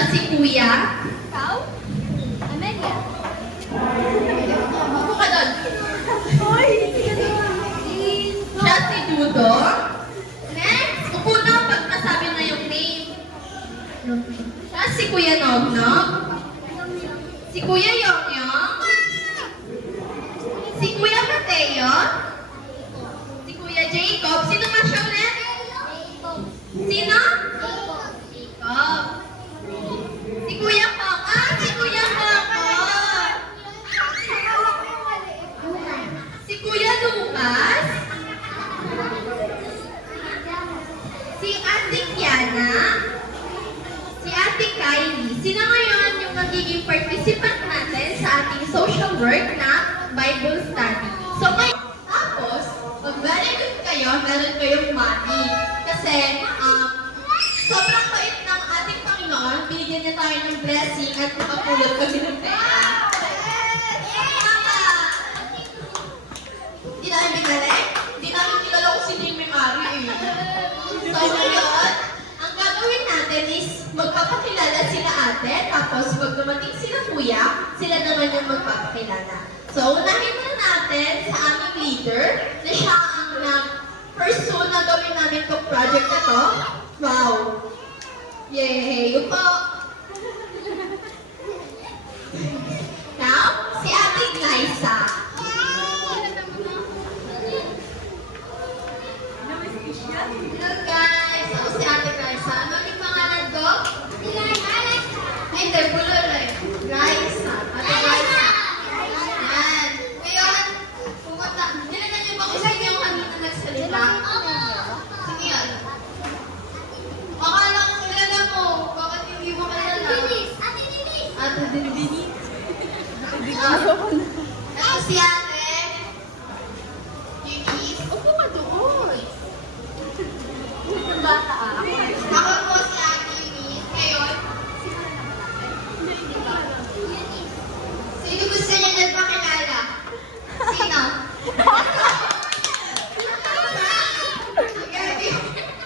Siya si Kuya. Ikaw? Amelia. Ako ka doon. Hoy! Siya si Dudo. Next, upo na pag nasabi na yung name. Siya si Kuya Nognog. Si Kuya Yongyong. Si Kuya Mateo. Si Kuya Jacob. Sino nga siya ulit? Sino? Jacob. Si Kuya Pop. Si Kuya Popo. Si Kuya Lucas. Si Ate Kiana. Si Ate Kylie. Sino ngayon yung magiging participant natin sa ating social work na Bible study? So ngayon, tapos, pag very good kayo, meron kayong money. Kasi, sobrang bait ng ating Panginoon, binigyan niya tayo ng blessing at nakapulot kami ng pera. Tama! Di namin biglalek? Di namin kilala kung sino yung may-ari eh. So ngayon, ang gagawin natin is magpapakilala sila ate, tapos pag dumating sila kuya, sila naman yung magpapakilala. So unahin na natin sa aming leader na siya ang nag-pursue na gawin namin itong project na to. Wow! Yay! Upo! Now, si Ate Glyza. Hello guys! Ako si Ate Glyza. Ano yung pangalan ko? Ay, hindi. Bulol eh. Glyza. Ate Glyza. Yan. Ngayon, pumunta. Nilagyan niyo ba kung sino yung kanina nagsalita? Sino yan? Akala ko kilala mo. Bakit hindi mo kilala? Ate Denise. Ito si Ate Denise. Upo ka doon. Yung bata Ako po si Ate Denise. Ngayon, sino gusto niya nagpakilala? Sino?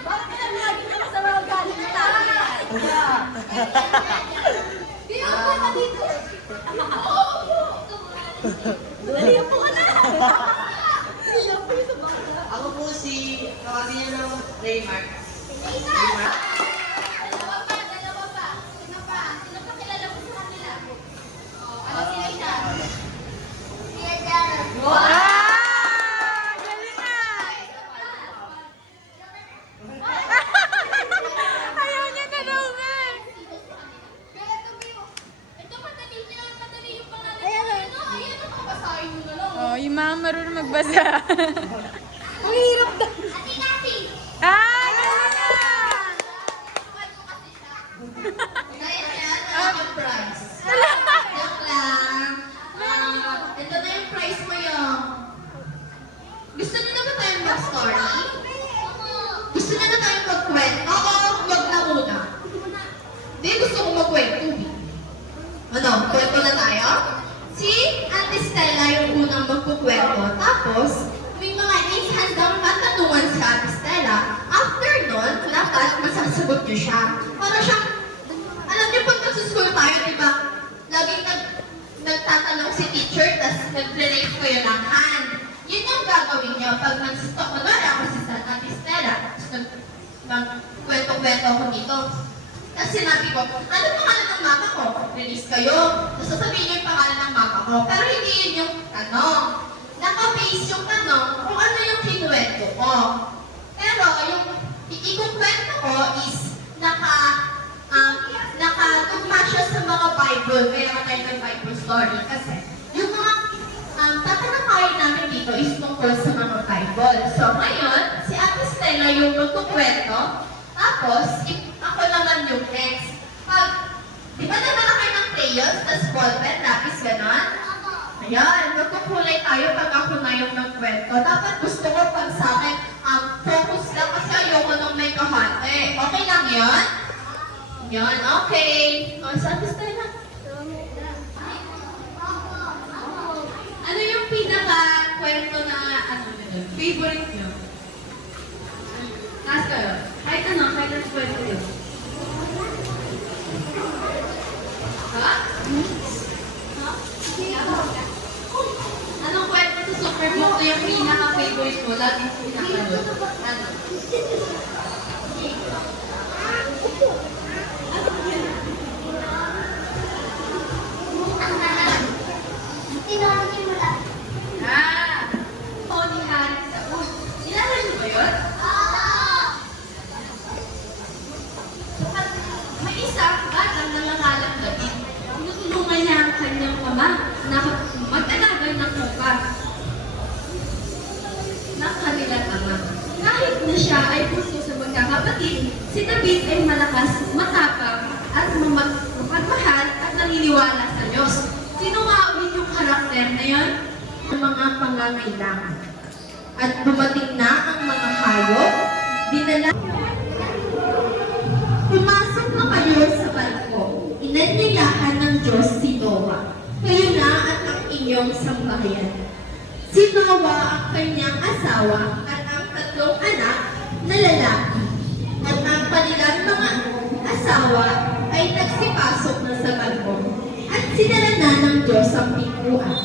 Bakit ka lagi na masama ang galing ng tatay? Di ako ka dito. Dali po ka na! Iyak po yung sa bata. Ako po si, tawagin niyo ng Raymark. Dalawa pa. Sino pa? Sino pa kilala mo sa kanila? Ano sila siya? Siya Jared. Galing na! Ayaw niya tanungan! Ito madali yung pangalan niya. Ayan ang makabasahin mo na lang. Oh, yung mga marunong magbasa. Ang hirap na. Ate Cassie! Ah, galing na! Dahil yan, prize. Joke lang. Ito na yung prize mo yung. Gusto niyo na ba tayong mag-story? Gusto niyo na tayong mag-kwento? Oo, wag na muna. Hindi, gusto kong mag-kwento. Ano, kwento na tayo? Si Ate Stella yung unang magkukwento. Tapos, may mga handang katanungan si Ate Stella. After nun, dapat masasagot niyo siya. Para siyang, alam niyo pag nagsuschool tayo, di ba? Laging nagtatanong si teacher, tapos nag-relate kayo ng hand. Yun yung gagawin niyo. Pag nag-stop, kunwari ako si Ate Stella, tapos nag-kwento-kwento ako dito. Tapos sinabi ko, ano pangalan ng mama ko? Release kayo. Tapos sasabihin niyo yung pangalan ng mama ko. Pero hindi yun yung tanong. Naka-base yung tanong kung ano yung kinuwento ko. Pero yung ikukwento ko is nakatugma siya sa mga Bible. Kaya tayo ng Bible story. Kasi yung mga tatanakayin namin dito is tungkol sa mga Bible. So ngayon, si Ate Stella yung magkukwento. Tapos, ako naman yung next. Di ba naman kayo ng crayons, tas ballpen, lapis, ganon? Ayan, magkukulay tayo pag ako na yung nagkwento. Dapat gusto ko pag sa akin, focus lang kasi ayoko nang may kahate. Okay lang yun? Yan, okay. O, sabi Stella. Ano yung pinaka-kwento na, favorite nyo? Taas kayo. Kahit ano kwento yun. mo, lagi mo pinapanood? Ano? Ah! Tony Harris ako. Kilala niyo ba yun? May isang batang nangangalang David. Tinutulungan niya ang kanyang ama na magtalaga ng muka ng kanilang ama. Kahit na siya ay puso sa magkakapatid, si David ay malakas, matapang, at mapagmahal at naniniwala sa Diyos. Sino nga ulit yung karakter na yun? Ang mga pangangailangan. At dumating na ang mga hayop, dinala. Pumasok na kayo sa barko. Inanyayahan ng Diyos si Noah. Kayo na at ang inyong sambahayan. Si Noah ang kanyang asawa at ang tatlong anak na lalaki. At ang kanilang mga asawa ay nagsipasok na sa barko. At sinala na ng Diyos ang pintuan.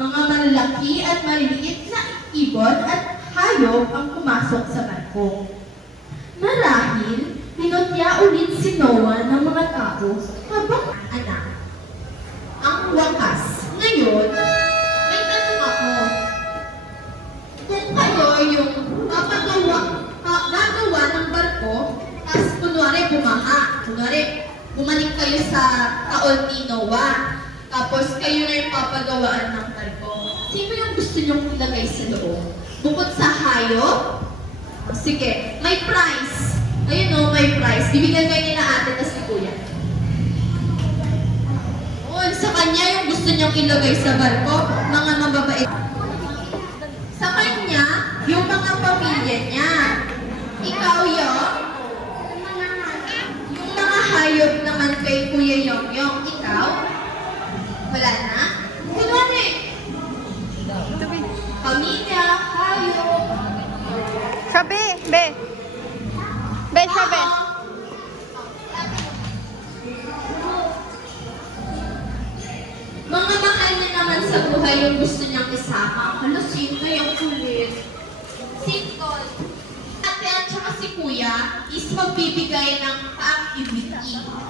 Mga malaki at maliliit na ibon at hayop ang pumasok sa barko. Marahil, pinutya ulit si Noah ng mga tao habang anak. Ang wakas. Ngayon, may tanong ako. Kung kayo yung gagawa ng barko, tapos kunwari bumaha, kunwari bumalik kayo sa taon ni Noah, tapos kayo na yung papagawaan ng barko, sino yung gusto nyong ilagay sa loob? Bukod sa hayop? Sige, may prize. Ayun o, may prize. Bibigyan kayo nila ate, tas ni kuya. Oh, sa kanya yung gusto niyong ilagay sa barko, mga mababait. Sa kanya, yung mga pamilya niya. Ikaw yun, yung mga hayop naman kay Kuya Yongyong. Ikaw, wala na? Kunwari, pamilya, hayop. Sabi, be. Be, sabi. Mga mahal na naman sa buhay yung gusto niyang isama. Hala, sino yung kulit? Single. Ate at saka si kuya is magbibigay ng pa-activity.